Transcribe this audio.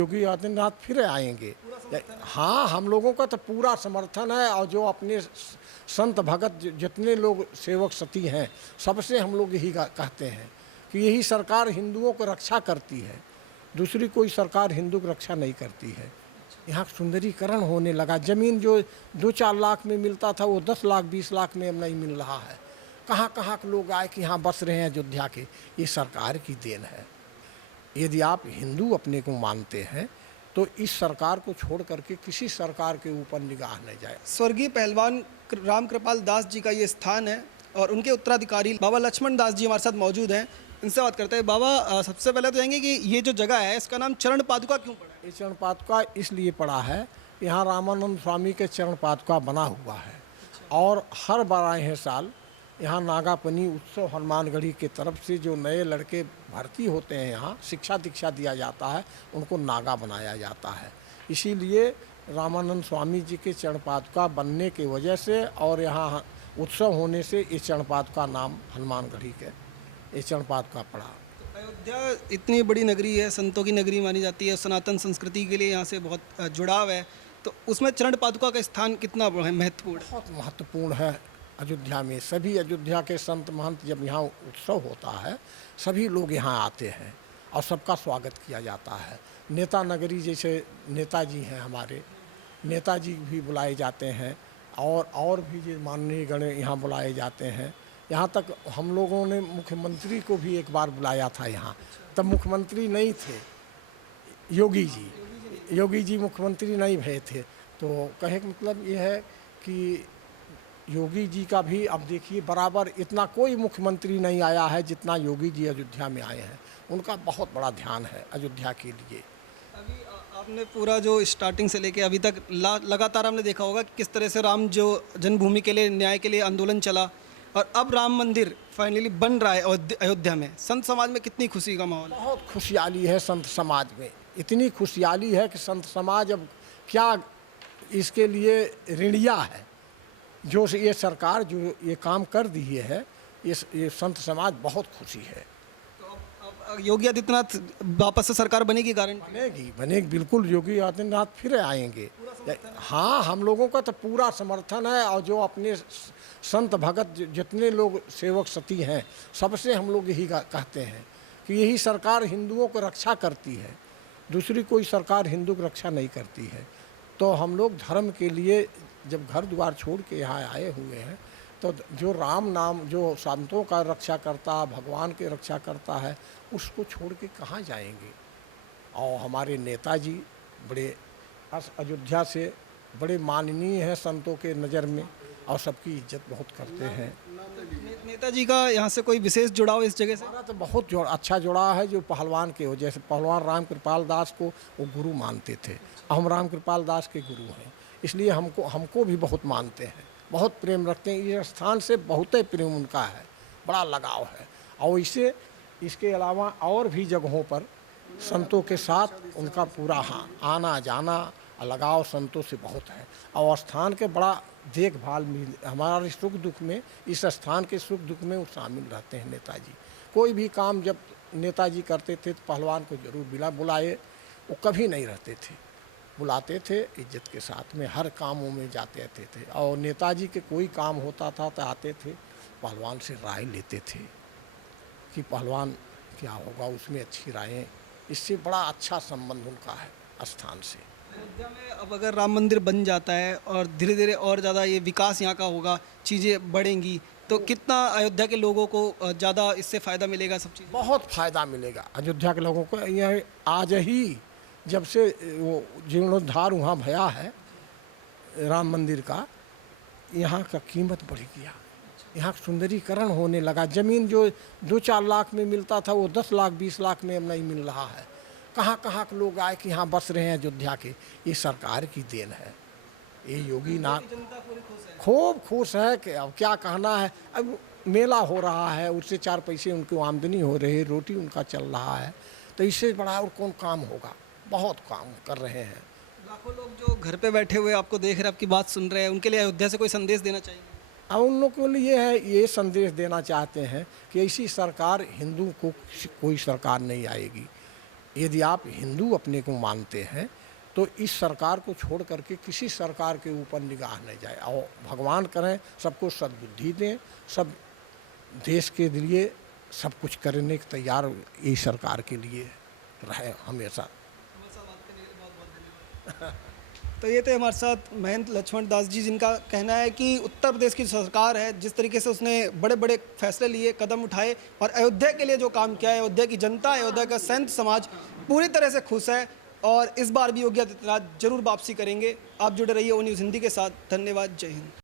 योगी आदित्यनाथ फिर आएंगे। हाँ, हम लोगों का तो पूरा समर्थन है, और जो अपने संत भगत जितने लोग सेवक सती हैं, सबसे हम लोग यही कहते हैं कि यही सरकार हिंदुओं को रक्षा करती है, दूसरी कोई सरकार हिंदू की रक्षा नहीं करती है। यहाँ सुंदरीकरण होने लगा, ज़मीन जो 2-4 लाख में मिलता था वो 10 लाख 20 लाख में अब नहीं मिल रहा है। कहाँ कहाँ के लोग आए कि यहाँ बस रहे हैं अयोध्या के, ये सरकार की देन है। यदि आप हिंदू अपने को मानते हैं तो इस सरकार को छोड़ करके किसी सरकार के ऊपर निगाह न जाए। स्वर्गीय पहलवान राम कृपाल दास जी का ये स्थान है और उनके उत्तराधिकारी बाबा लक्ष्मण दास जी हमारे साथ मौजूद हैं। इनसे बात करते हैं। बाबा, सबसे पहले तो जाएंगे कि ये जो जगह है इसका नाम चरण पादुका क्यों पड़ा है? ये चरण पादुका इसलिए पड़ा है, यहाँ रामानंद स्वामी के चरण पादुका बना हुआ है, और हर 12वें साल यहाँ नागापनी उत्सव हनुमानगढ़ी के तरफ से जो नए लड़के भर्ती होते हैं, यहाँ शिक्षा दीक्षा दिया जाता है, उनको नागा बनाया जाता है। इसीलिए रामानंद स्वामी जी के चरण पादुका बनने की वजह से और यहाँ उत्सव होने से ये चरण पादुका नाम हनुमानगढ़ी के ये चरण पादुका पड़ा। अयोध्या इतनी बड़ी नगरी है, संतों की नगरी मानी जाती है, सनातन संस्कृति के लिए यहाँ से बहुत जुड़ाव है, तो उसमें चरण पादुका का स्थान कितना महत्वपूर्ण? बहुत महत्वपूर्ण है। अयोध्या में सभी अयोध्या के संत महंत जब यहाँ उत्सव होता है, सभी लोग यहाँ आते हैं और सबका स्वागत किया जाता है। नेता नगरी जैसे नेताजी हैं हमारे, नेताजी भी बुलाए जाते हैं, और भी जो माननीय गण यहाँ बुलाए जाते हैं। यहाँ तक हम लोगों ने मुख्यमंत्री को भी एक बार बुलाया था यहाँ, तब मुख्यमंत्री नहीं थे, योगी जी मुख्यमंत्री नहीं भए थे। तो कहे का मतलब ये है कि योगी जी का भी अब देखिए बराबर इतना कोई मुख्यमंत्री नहीं आया है जितना योगी जी अयोध्या में आए हैं। उनका बहुत बड़ा ध्यान है अयोध्या के लिए। अभी आपने पूरा जो स्टार्टिंग से लेके अभी तक लगातार हमने देखा होगा कि किस तरह से राम जो जन्मभूमि के लिए न्याय के लिए आंदोलन चला, और अब राम मंदिर फाइनली बन रहा है अयोध्या में। संत समाज में कितनी खुशी का माहौल? बहुत खुशहाली है संत समाज में, इतनी खुशहाली है कि संत समाज अब क्या इसके लिए ऋणिया है। जो ये सरकार जो ये काम कर दी है, ये संत समाज बहुत खुशी है। तो अब योगी आदित्यनाथ वापस से सरकार बनेगी? बनेगी बिल्कुल, योगी आदित्यनाथ फिर आएंगे। हाँ, हम लोगों का तो पूरा समर्थन है, और जो अपने संत भगत जितने लोग सेवक सती हैं, सबसे हम लोग यही कहते हैं कि यही सरकार हिंदुओं को रक्षा करती है, दूसरी कोई सरकार हिंदू की रक्षा नहीं करती है। तो हम लोग धर्म के लिए जब घर द्वार छोड़ के यहाँ आए हुए हैं, तो जो राम नाम जो संतों का रक्षा करता है, भगवान की रक्षा करता है, उसको छोड़ के कहाँ जाएंगे। और हमारे नेताजी बड़े अयोध्या से बड़े माननीय हैं संतों के नज़र में, और सबकी इज्जत बहुत करते हैं। नेताजी का यहाँ से कोई विशेष जुड़ाव इस जगह से? हमारा तो बहुत अच्छा जुड़ाव है, जो पहलवान के हो, जैसे पहलवान राम कृपाल दास को वो गुरु मानते थे, हम राम कृपाल दास के गुरु हैं, इसलिए हमको भी बहुत मानते हैं, बहुत प्रेम रखते हैं। इस स्थान से बहुत प्रेम उनका है, बड़ा लगाव है। और इसके अलावा और भी जगहों पर संतों के साथ उनका पूरा आना जाना लगाव संतों से बहुत है, और स्थान के बड़ा देखभाल भी। हमारे सुख दुख में, इस स्थान के सुख दुख में वो शामिल रहते हैं नेताजी। कोई भी काम जब नेताजी करते थे तो पहलवान को जरूर बिना बुलाए वो कभी नहीं रहते थे, बुलाते थे, इज्जत के साथ में हर कामों में जाते रहते थे। और नेताजी के कोई काम होता था तो आते थे, पहलवान से राय लेते थे कि पहलवान क्या होगा, उसमें अच्छी रायें, इससे बड़ा अच्छा संबंध उनका है स्थान से। अयोध्या में अब अगर राम मंदिर बन जाता है और धीरे धीरे और ज़्यादा ये विकास यहाँ का होगा, चीज़ें बढ़ेंगी, तो कितना अयोध्या के लोगों को ज़्यादा इससे फ़ायदा मिलेगा? सब चीज़ बहुत फ़ायदा मिलेगा अयोध्या के लोगों को। यह आज ही जब से वो जीर्णोद्धार वहाँ भया है राम मंदिर का, यहाँ का कीमत बढ़ गया, यहाँ सुंदरीकरण होने लगा। ज़मीन जो 2-4 लाख में मिलता था वो 10 लाख 20 लाख में अब नहीं मिल रहा है। कहाँ कहाँ के लोग आए कि यहाँ बस रहे हैं अयोध्या के, ये सरकार की देन है। ये योगी नाथ खूब खुश है कि अब क्या कहना है। अब मेला हो रहा है, उससे 4 पैसे उनकी आमदनी हो रही है, रोटी उनका चल रहा है, तो इससे बड़ा और कौन काम होगा। बहुत काम कर रहे हैं। लाखों लोग जो घर पे बैठे हुए आपको देख रहे हैं, आपकी बात सुन रहे हैं, उनके लिए अयोध्या से कोई संदेश देना चाहिए? अब उन लोगों के लिए ये संदेश देना चाहते हैं कि ऐसी सरकार हिंदू को कोई सरकार नहीं आएगी। यदि आप हिंदू अपने को मानते हैं तो इस सरकार को छोड़ करके किसी सरकार के ऊपर निगाह न जाए, और भगवान करें सबको सद्बुद्धि दें, सब देश के लिए सब कुछ करने के तैयार ये सरकार के लिए रहे हमेशा। तो ये थे हमारे साथ महंत लक्ष्मण दास जी, जिनका कहना है कि उत्तर प्रदेश की सरकार है, जिस तरीके से उसने बड़े बड़े फैसले लिए, कदम उठाए और अयोध्या के लिए जो काम किया है, अयोध्या की जनता, अयोध्या का संत समाज पूरी तरह से खुश है और इस बार भी योगी आदित्यनाथ जरूर वापसी करेंगे। आप जुड़े रहिए ओ न्यूज़ हिंदी के साथ। धन्यवाद। जय हिंद।